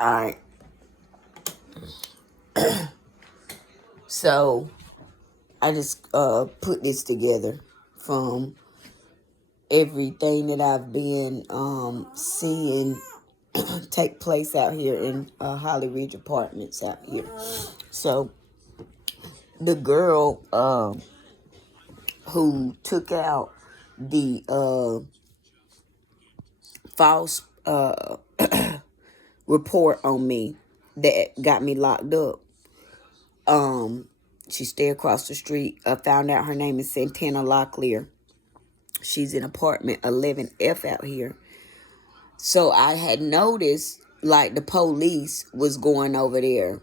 Alright. So I just put this together from everything that I've been seeing take place out here in Hollyridge apartments out here. So the girl who took out the false report on me that got me locked up. She stayed across the street. I found out her name is Santana Locklear. She's in apartment 11F out here. So I had noticed like the police was going over there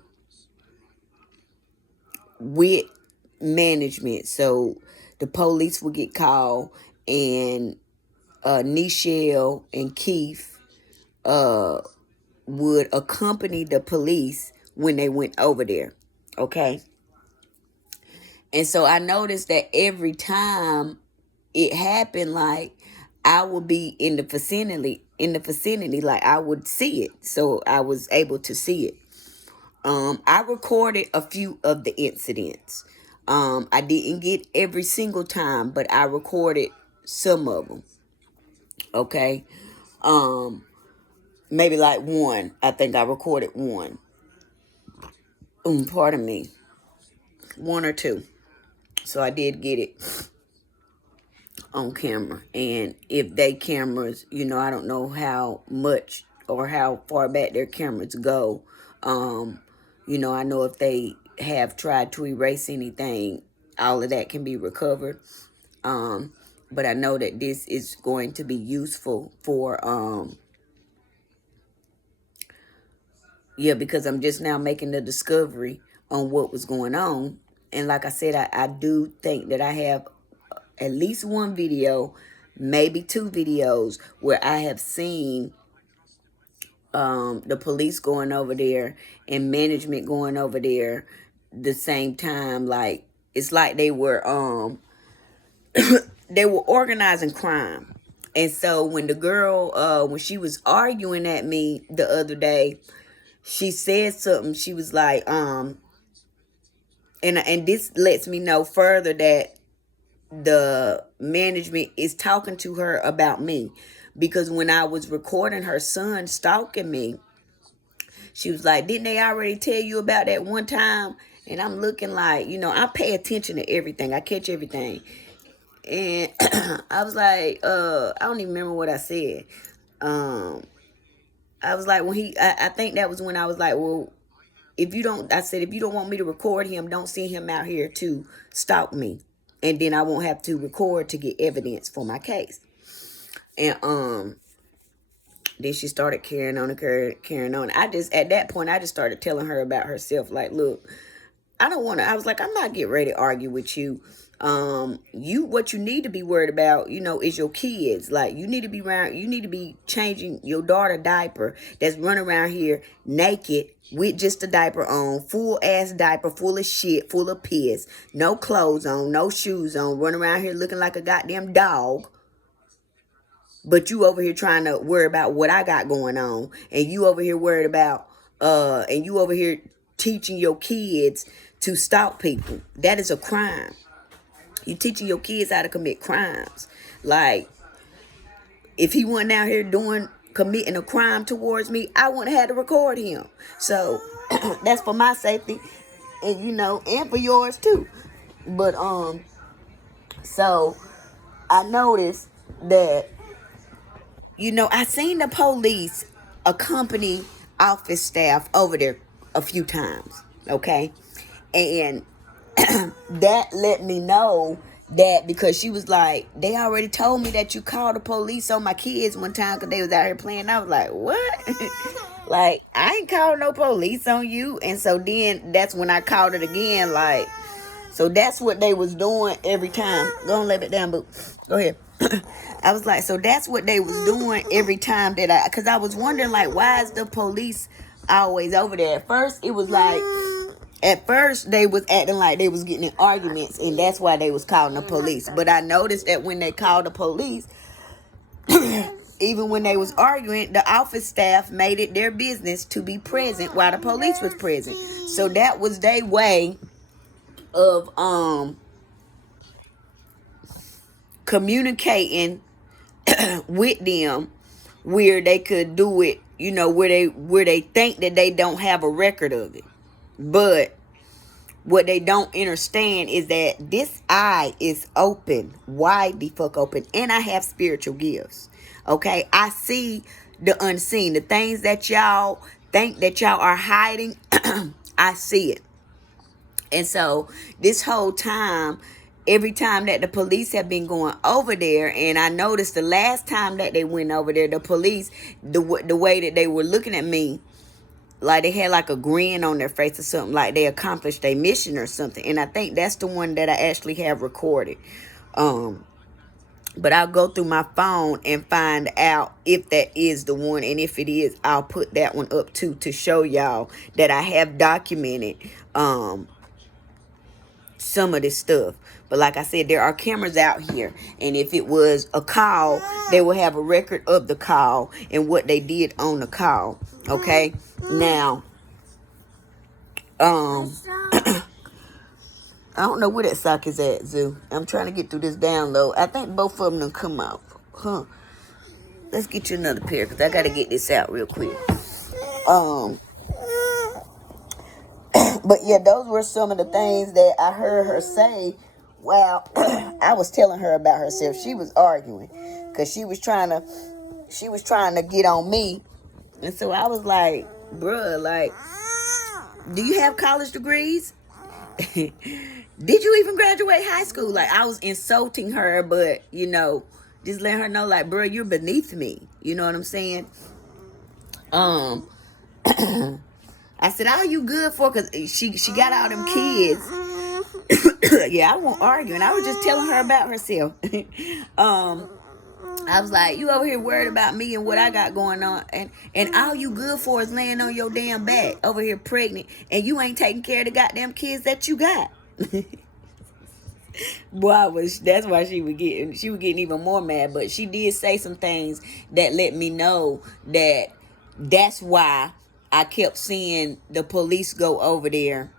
with management. So the police would get called, and Nichelle and Keith would accompany the police when they went over there. Okay. And so I noticed that every time it happened, like I would be in the vicinity, like I would see it. So I was able to see it. I recorded a few of the incidents. I didn't get every single time, but I recorded some of them. Okay. Maybe like one. I think I recorded one. Pardon me. One or two. So I did get it on camera. And if they cameras, I don't know how much or how far back their cameras go. I know if they have tried to erase anything, all of that can be recovered. But I know that this is going to be useful for, because I'm just now making the discovery on what was going on. And like I said, I do think that I have at least one video, maybe two videos, where I have seen the police going over there and management going over there the same time. Like, it's like they were they were organizing crime. And so when the girl, when she was arguing at me the other day, she said something. She was like, and this lets me know further that the management is talking to her about me. Because when I was recording her son stalking me, she was like, didn't they already tell you about that one time? And I'm looking like, I pay attention to everything. I catch everything. And I was like, I don't even remember what I said. I was like, I think that was when I was like, well, if you don't want me to record him, don't send him out here to stalk me. And then I won't have to record to get evidence for my case. And then she started carrying on. At that point, I just started telling her about herself. Like, look, I was like, I'm not getting ready to argue with you. What you need to be worried about, is your kids. Like, you need to be changing your daughter diaper that's running around here naked with just a diaper on, full ass diaper, full of shit, full of piss, no clothes on, no shoes on, running around here looking like a goddamn dog. But you over here trying to worry about what I got going on, and you over here worried about, and you over here teaching your kids to stalk people. That is a crime. You teaching your kids how to commit crimes. Like, if he wasn't out here committing a crime towards me, I wouldn't have had to record him. So that's for my safety, and and for yours too. But so I noticed that I seen the police accompany office staff over there a few times. Okay, and that let me know that, because she was like, they already told me that you called the police on my kids one time because they was out here playing. I was like, what? Like, I ain't called no police on you. And so then that's when I called it again. Like, so that's what they was doing every time. Go and lay it down, boo. Go ahead. I was like, so that's what they was doing every time because I was wondering, like, why is the police always over there? At first, they was acting like they was getting in arguments, and that's why they was calling the police. But I noticed that when they called the police, even when they was arguing, the office staff made it their business to be present while the police was present. So that was their way of communicating with them, where they could do it, where they think that they don't have a record of it. But what they don't understand is that this eye is open, wide the fuck open, and I have spiritual gifts. Okay, I see the unseen, the things that y'all think that y'all are hiding. I see it. And so this whole time, every time that the police have been going over there, and I noticed the last time that they went over there, the police, the way that they were looking at me, like they had like a grin on their face or something, like they accomplished their mission or something. And I think that's the one that I actually have recorded. But I'll go through my phone and find out if that is the one. And if it is, I'll put that one up too, to show y'all that I have documented some of this stuff. But like I said, there are cameras out here, and if it was a call, they will have a record of the call and what they did on the call. Okay, now I don't know where that sock is at, Zoo. I'm trying to get through this download. I think both of them done come out. Let's get you another pair, because I got to get this out real quick. But yeah, those were some of the things that I heard her say while I was telling her about herself. She was arguing because she was trying to get on me. And so I was like, bruh, like, do you have college degrees? Did you even graduate high school? Like, I was insulting her, but, just letting her know, like, bruh, you're beneath me. You know what I'm saying? I said, all you good for? Because she got all them kids. Yeah, I won't argue. And I was just telling her about herself. I was like, you over here worried about me and what I got going on. And all you good for is laying on your damn back over here pregnant. And you ain't taking care of the goddamn kids that you got. Boy, that's why she was getting even more mad. But she did say some things that let me know that that's why I kept seeing the police go over there.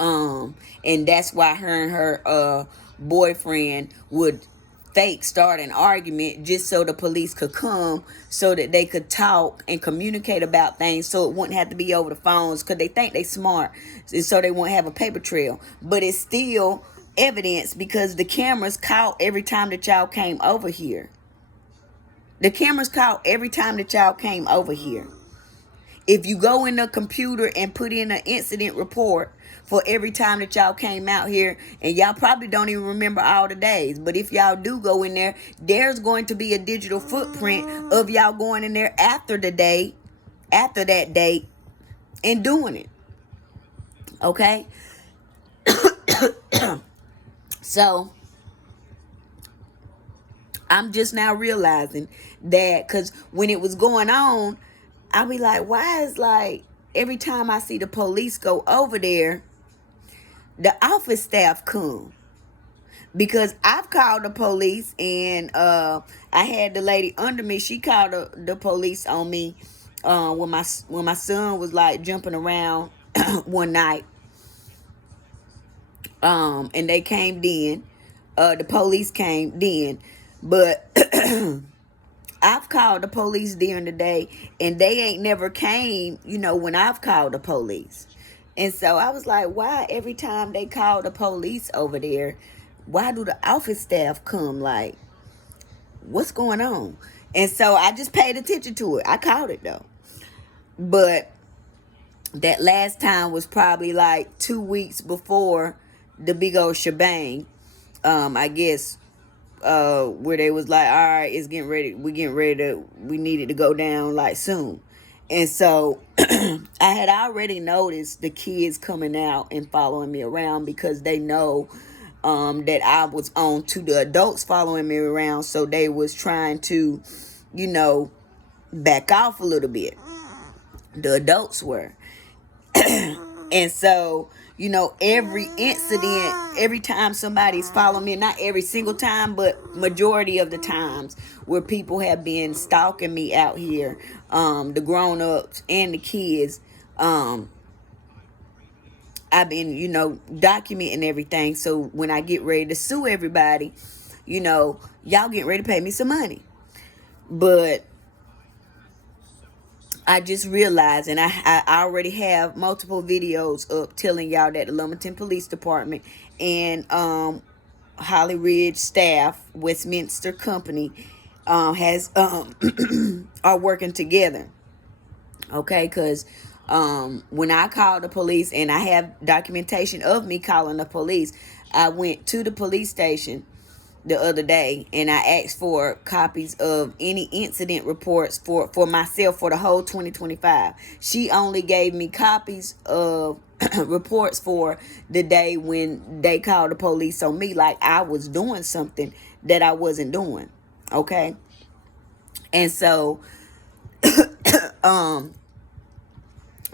And that's why her and her boyfriend would fake start an argument just so the police could come, so that they could talk and communicate about things, so it wouldn't have to be over the phones, because they think they smart, and so they won't have a paper trail. But it's still evidence, because the cameras caught every time that y'all came over here. The cameras caught every time that y'all came over here. If you go in the computer and put in an incident report for every time that y'all came out here, and y'all probably don't even remember all the days, but if y'all do go in there, there's going to be a digital footprint of y'all going in there after that date, and doing it. Okay? So I'm just now realizing that, because when it was going on, I'll be like, why is, like, every time I see the police go over there, the office staff come? Because I've called the police, and I had the lady under me, she called the police on me when my son was, like, jumping around one night. And they came then. The police came then. But I've called the police during the day, and they ain't never came, when I've called the police. And so I was like, why every time they call the police over there, why do the office staff come? Like, what's going on? And so I just paid attention to it. I called it, though. But that last time was probably like 2 weeks before the big old shebang. I guess where they was like, all right, it's getting ready. We needed to go down like soon. And so I had already noticed the kids coming out and following me around, because they know that I was on to the adults following me around. So they was trying to, back off a little bit. The adults were. And so, you know, every incident, every time somebody's following me, not every single time, but majority of the times where people have been stalking me out here, the grown-ups and the kids, I've been, you know, documenting everything. So when I get ready to sue everybody, you know, y'all get ready to pay me some money. But I just realized, and I already have multiple videos up telling y'all that the Lumberton Police Department and Hollyridge staff, Westminster Company, has are working together. Okay, because when I called the police, and I have documentation of me calling the police, I went to the police station the other day and I asked for copies of any incident reports for myself for the whole 2025. She only gave me copies of reports for the day when they called the police on me, like I was doing something that I wasn't doing. Okay. And so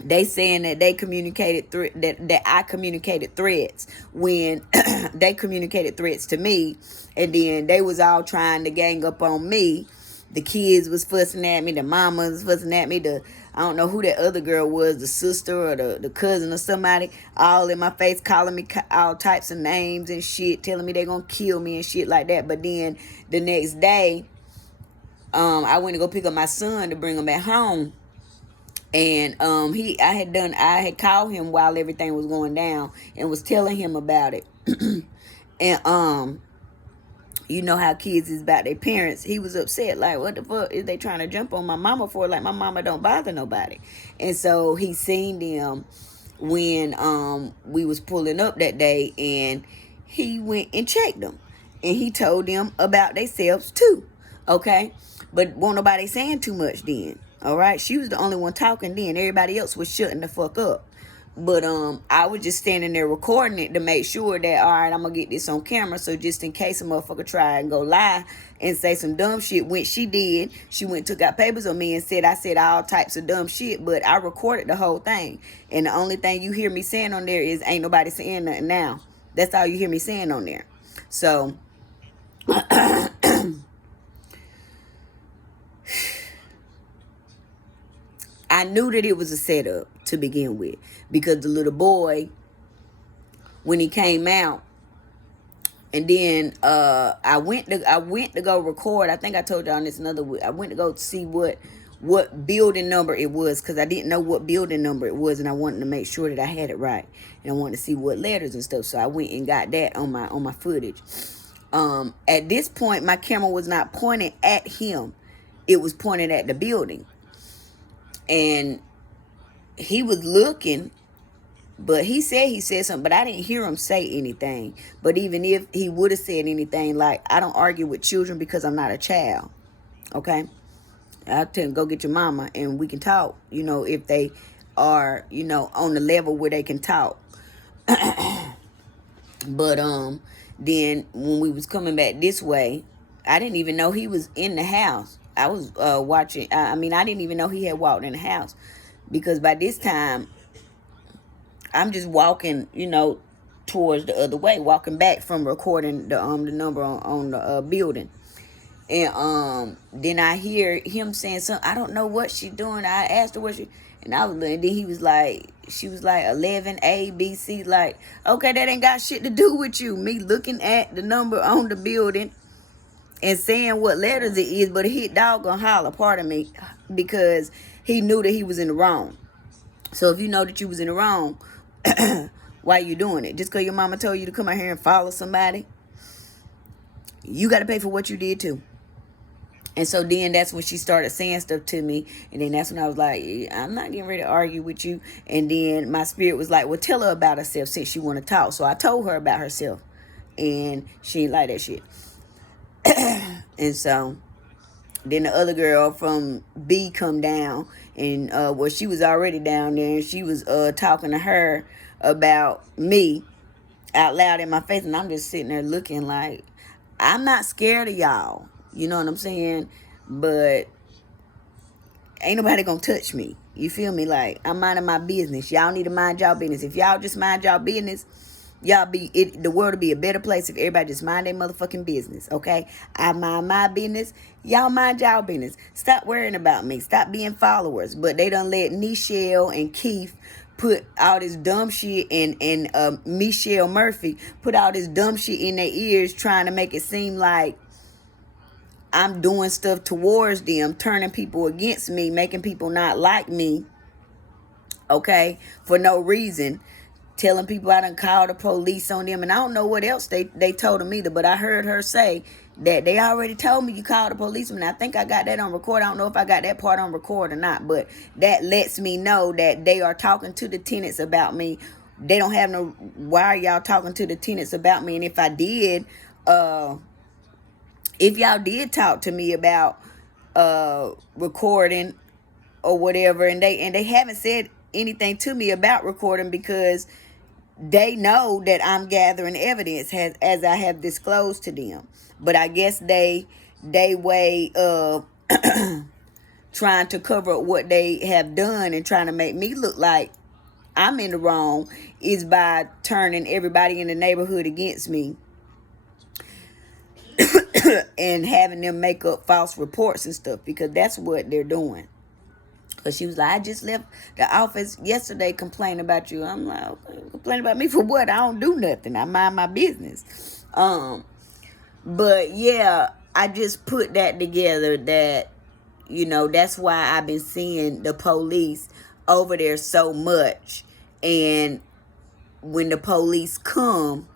they saying that they communicated that I communicated threats when they communicated threats to me, and then they was all trying to gang up on me. The kids was fussing at me, the mama was fussing at me, I don't know who that other girl was, the sister or the cousin or somebody, all in my face, calling me all types of names and shit, telling me they gonna kill me and shit like that. But then the next day, I went to go pick up my son to bring him back home. And I had called him while everything was going down and was telling him about it. And you know how kids is about their parents. He was upset, like, what the fuck is they trying to jump on my mama for? Like, my mama don't bother nobody. And so he seen them when we was pulling up that day, and he went and checked them, and he told them about themselves too. Okay, but won't nobody saying too much then. All right, she was the only one talking then. Everybody else was shutting the fuck up. But I was just standing there recording it to make sure that, all right, I'm gonna get this on camera, so just in case a motherfucker try and go lie and say some dumb shit, when she did, she went and took out papers on me and said I said all types of dumb shit, but I recorded the whole thing. And the only thing you hear me saying on there is ain't nobody saying nothing now. That's all you hear me saying on there. So I knew that it was a setup to begin with, because the little boy, when he came out, and then I went to go record. I think I told y'all on this another week. I went to go see what building number it was, because I didn't know what building number it was, and I wanted to make sure that I had it right, and I wanted to see what letters and stuff. So I went and got that on my footage. At this point, my camera was not pointed at him; it was pointed at the building. And he was looking, but he said something, but I didn't hear him say anything. But even if he would have said anything, like, I don't argue with children because I'm not a child. Okay? I'll tell him, go get your mama and we can talk, you know, if they are, you know, on the level where they can talk. But then when we was coming back this way, I didn't even know he was in the house. I was watching. I didn't even know he had walked in the house, because by this time, I'm just walking, you know, towards the other way, walking back from recording the number on the building. And then I hear him saying something. I don't know what she's doing. I asked her what she, and then he was like, she was like 11 A B C. Like, okay, that ain't got shit to do with you. Me looking at the number on the building and saying what letters it is, but he dog gonna holler, pardon me, because he knew that he was in the wrong. So if you know that you was in the wrong, why you doing it? Just because your mama told you to come out here and follow somebody, you got to pay for what you did too. And so then that's when she started saying stuff to me. And then that's when I was like, I'm not getting ready to argue with you. And then my spirit was like, well, tell her about herself since she want to talk. So I told her about herself. And she didn't like that shit. And so then the other girl from B come down. And well, she was already down there. And she was talking to her about me out loud in my face. And I'm just sitting there looking like, I'm not scared of y'all. You know what I'm saying? But ain't nobody gonna touch me. You feel me? Like, I'm minding my business. Y'all need to mind y'all business. If y'all just mind y'all business, the world would be a better place if everybody just mind their motherfucking business. Okay? I mind my business. Y'all mind y'all business. Stop worrying about me. Stop being followers. But they done let Nichelle and Keith put all this dumb shit and Michelle Murphy put all this dumb shit in their ears, trying to make it seem like I'm doing stuff towards them, turning people against me, making people not like me, okay, for no reason, telling people I done called the police on them, and I don't know what else they told them either, but I heard her say that they already told me you called the policeman. I think I got that on record. I don't know if I got that part on record or not, but that lets me know that they are talking to the tenants about me. They don't have no, why are y'all talking to the tenants about me? And if I did, if y'all did talk to me about recording or whatever, and they haven't said anything to me about recording, because they know that I'm gathering evidence as I have disclosed to them. But I guess they way of trying to cover up what they have done and trying to make me look like I'm in the wrong is by turning everybody in the neighborhood against me and having them make up false reports and stuff, because that's what they're doing. Because she was like, I just left the office yesterday complaining about you. I'm like, okay, complaining about me for what? I don't do nothing. I mind my business. But yeah, I just put that together that, that's why I've been seeing the police over there so much. And when the police come,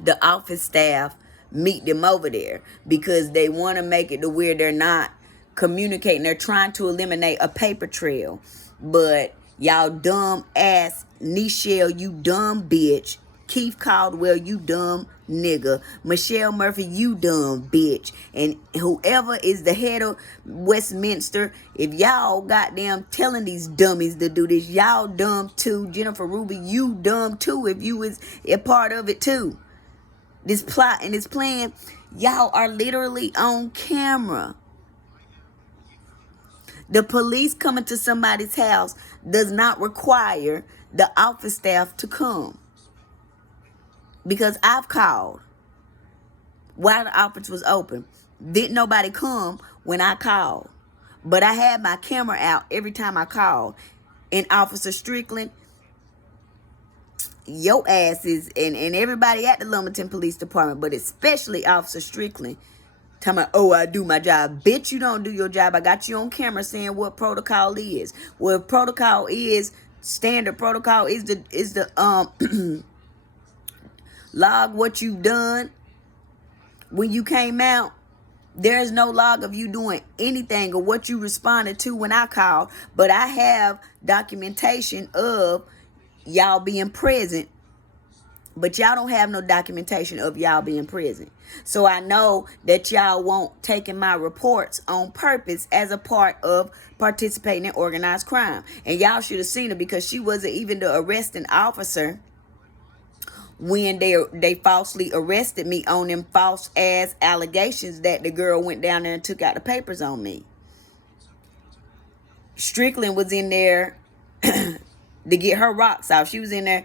the office staff meet them over there because they want to make it to where they're not communicating. They're trying to eliminate a paper trail. But y'all dumb ass, Nichelle, you dumb bitch. Keith Caldwell, you dumb nigga. Michelle Murphy, you dumb bitch. And whoever is the head of Westminster, if y'all goddamn telling these dummies to do this, y'all dumb too. Jennifer Ruby, you dumb too if you was a part of it too. This plot and this plan, y'all are literally on camera. The police coming to somebody's house does not require the office staff to come. Because I've called while the office was open. Didn't nobody come when I called. But I had my camera out every time I called. And Officer Strickland, your asses and everybody at the Lumberton Police Department, but especially Officer Strickland, talking about, oh, I do my job. Bitch, you don't do your job. I got you on camera saying what protocol is. What protocol is, standard protocol is the log what you've done when you came out. There's no log of you doing anything or what you responded to when I called, but I have documentation of y'all being present, but y'all don't have no documentation of y'all being present. So I know that y'all won't taking my reports on purpose as a part of participating in organized crime. And y'all should have seen her, because she wasn't even the arresting officer when they falsely arrested me on them false ass allegations that the girl went down there and took out the papers on me. Strickland was in there to get her rocks off. She was in there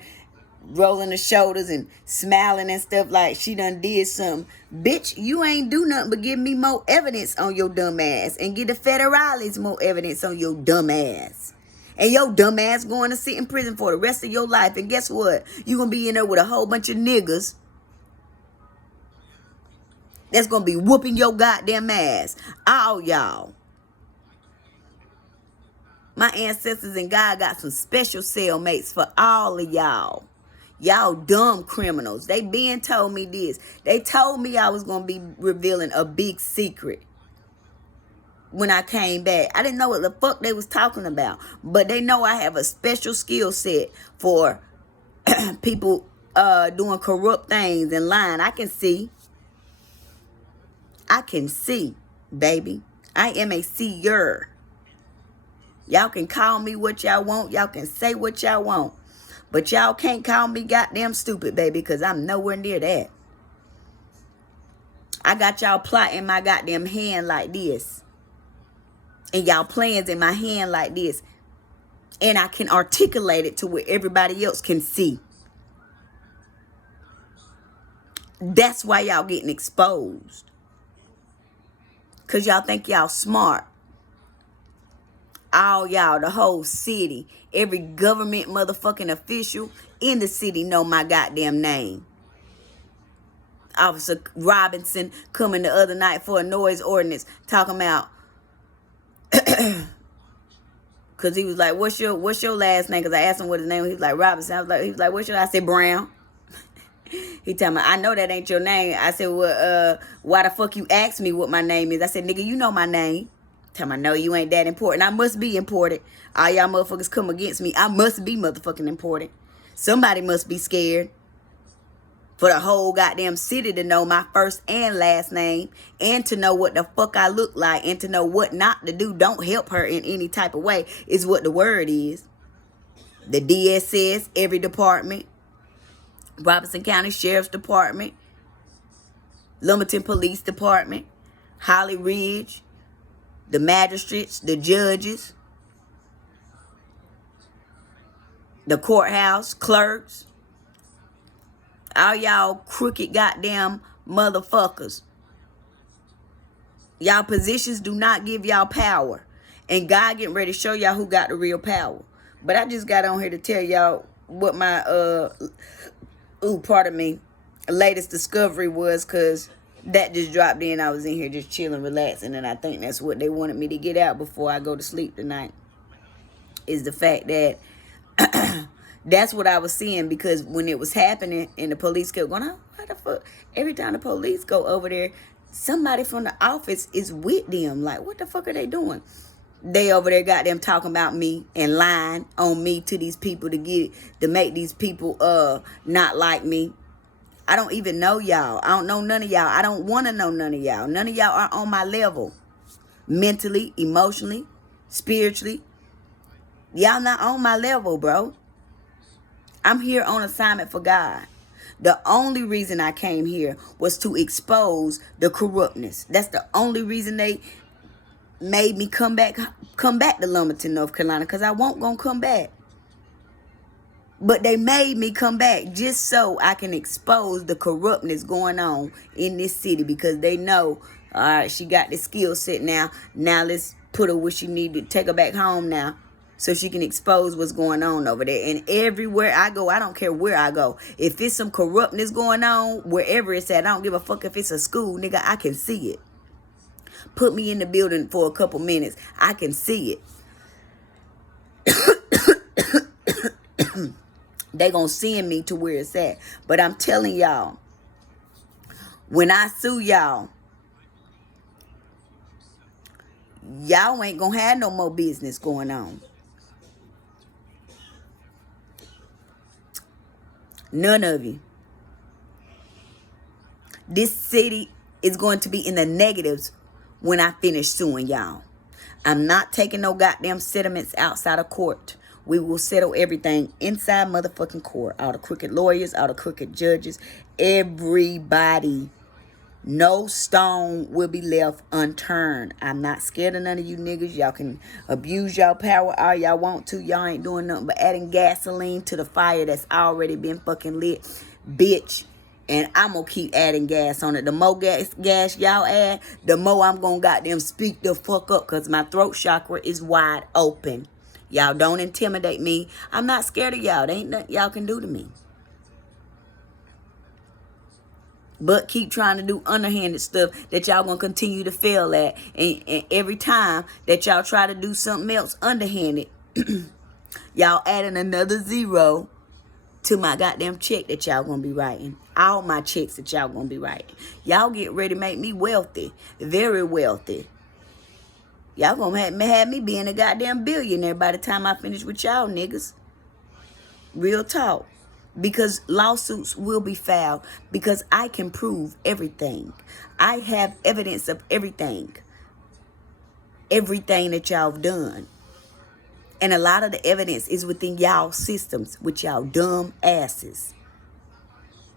rolling her shoulders and smiling and stuff like she done did something. Bitch, you ain't do nothing but give me more evidence on your dumb ass and give the federales more evidence on your dumb ass. And your dumb ass going to sit in prison for the rest of your life. And guess what? You going to be in there with a whole bunch of niggas that's going to be whooping your goddamn ass. All y'all. My ancestors and God got some special cellmates for all of y'all. Y'all dumb criminals. They been told me this. They told me I was going to be revealing a big secret when I came back. I didn't know what the fuck they was talking about. But they know I have a special skill set for people doing corrupt things and lying. I can see. I can see, baby. I am a seer. Y'all can call me what y'all want. Y'all can say what y'all want. But y'all can't call me goddamn stupid, baby, because I'm nowhere near that. I got y'all plotting my goddamn hand like this. And y'all plans in my hand like this. And I can articulate it to where everybody else can see. That's why y'all getting exposed. Because y'all think y'all smart. All y'all, the whole city, every government motherfucking official in the city know my goddamn name. Officer Robinson coming the other night for a noise ordinance talking about, because he was like, what's your last name? Because I asked him what his name was. He was like, Robinson. He was like, what's your? I said, Brown. He told me, I know that ain't your name. I said, well, why the fuck you asked me what my name is? I said, nigga, you know my name. Tell me, no, you ain't that important. I must be important. All y'all motherfuckers come against me. I must be motherfucking important. Somebody must be scared. For the whole goddamn city to know my first and last name, and to know what the fuck I look like, and to know what not to do. Don't help her in any type of way is what the word is. The DSS, every department, Robinson County Sheriff's Department, Lumberton Police Department, Hollyridge, the magistrates, the judges, the courthouse clerks, all y'all crooked goddamn motherfuckers. Y'all positions do not give y'all power. And God getting ready to show y'all who got the real power. But I just got on here to tell y'all what my pardon me, latest discovery was, because that just dropped in. I was in here just chilling, relaxing, and I think that's what they wanted me to get out before I go to sleep tonight. Is the fact that that's what I was seeing, because when it was happening and the police kept going, oh, what the fuck? Every time the police go over there, somebody from the office is with them. Like, what the fuck are they doing? They over there got them talking about me and lying on me to these people to make these people not like me. I don't even know y'all. I don't know none of y'all. I don't want to know none of y'all. None of y'all are on my level. Mentally, emotionally, spiritually. Y'all not on my level, bro. I'm here on assignment for God. The only reason I came here was to expose the corruptness. That's the only reason they made me come back to Lumberton, North Carolina, because I won't gonna come back. But they made me come back just so I can expose the corruptness going on in this city, because they know, all right, she got the skill set now. Now let's put her where she need to, take her back home now, so she can expose what's going on over there. And everywhere I go, I don't care where I go. If it's some corruptness going on, wherever it's at, I don't give a fuck if it's a school, nigga, I can see it. Put me in the building for a couple minutes, I can see it. They gonna send me to where it's at. But I'm telling y'all, when I sue y'all, y'all ain't gonna have no more business going on. None of you. This city is going to be in the negatives when I finish suing y'all. I'm not taking no goddamn settlements outside of court. We will settle everything inside motherfucking court. All the crooked lawyers, all the crooked judges, everybody. No stone will be left unturned. I'm not scared of none of you niggas. Y'all can abuse y'all power all y'all want to. Y'all ain't doing nothing but adding gasoline to the fire that's already been fucking lit, bitch. And I'm gonna keep adding gas on it. The more gas y'all add, the more I'm gonna goddamn speak the fuck up, because my throat chakra is wide open. Y'all don't intimidate me. I'm not scared of y'all. There ain't nothing y'all can do to me. But keep trying to do underhanded stuff that y'all gonna continue to fail at. And every time that y'all try to do something else underhanded, y'all adding another zero to my goddamn check that y'all gonna be writing. All my checks that y'all gonna be writing. Y'all get ready to make me wealthy. Very wealthy. Y'all gonna have me being a goddamn billionaire by the time I finish with y'all niggas. Real talk. Because lawsuits will be filed, because I can prove everything. I have evidence of everything. Everything that y'all have done. And a lot of the evidence is within y'all systems with y'all dumb asses.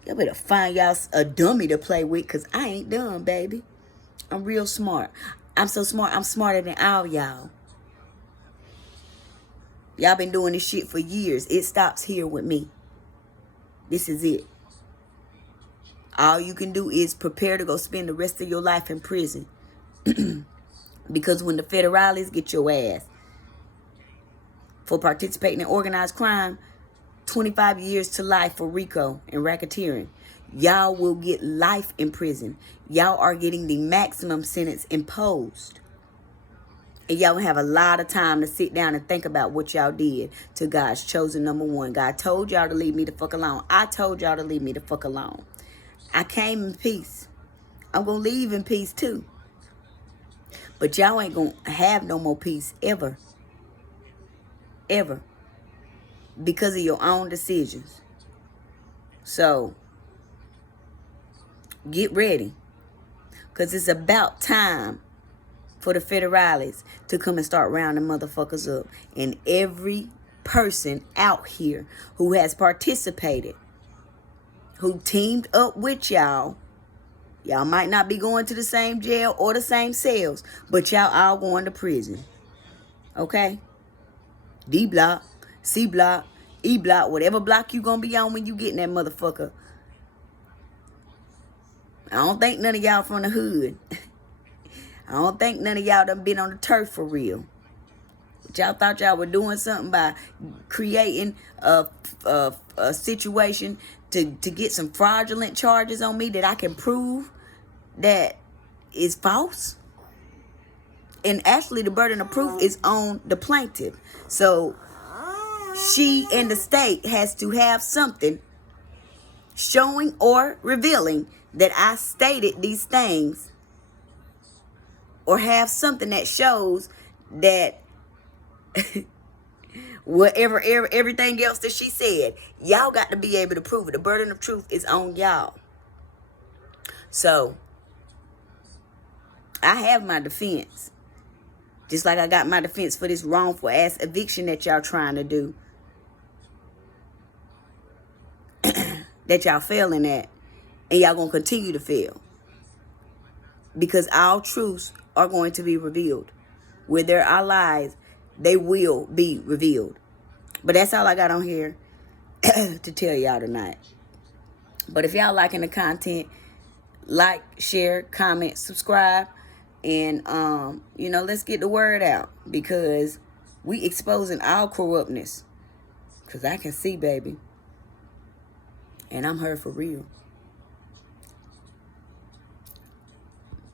Y'all better find y'all a dummy to play with, because I ain't dumb, baby. I'm real smart. I'm so smart. I'm smarter than all y'all. Y'all been doing this shit for years. It stops here with me. This is it. All you can do is prepare to go spend the rest of your life in prison. Because when the federales get your ass for participating in organized crime, 25 years to life for RICO and racketeering. Y'all will get life in prison. Y'all are getting the maximum sentence imposed. And y'all will have a lot of time to sit down and think about what y'all did to God's chosen number one. God told y'all to leave me the fuck alone. I told y'all to leave me the fuck alone. I came in peace. I'm going to leave in peace too. But y'all ain't going to have no more peace ever. Ever. Because of your own decisions. So, get ready. Because it's about time for the federales to come and start rounding motherfuckers up. And every person out here who has participated, who teamed up with y'all, y'all might not be going to the same jail or the same cells, but y'all all going to prison. Okay? D block, C block, E block, whatever block you gonna be on when you get in that motherfucker. I don't think none of y'all from the hood. I don't think none of y'all done been on the turf for real. But y'all thought y'all were doing something by creating a situation to get some fraudulent charges on me that I can prove that is false. And actually the burden of proof is on the plaintiff. So she and the state has to have something showing or revealing that I stated these things, or have something that shows that everything else that she said, y'all got to be able to prove it. The burden of truth is on y'all. So I have my defense. Just like I got my defense for this wrongful ass eviction that y'all trying to do. That y'all failing at. And y'all gonna continue to fail. Because all truths are going to be revealed. Where there are lies, they will be revealed. But that's all I got on here to tell y'all tonight. But if y'all liking the content, like, share, comment, subscribe. And, let's get the word out. Because we exposing all corruptness. Because I can see, baby. And I'm her for real.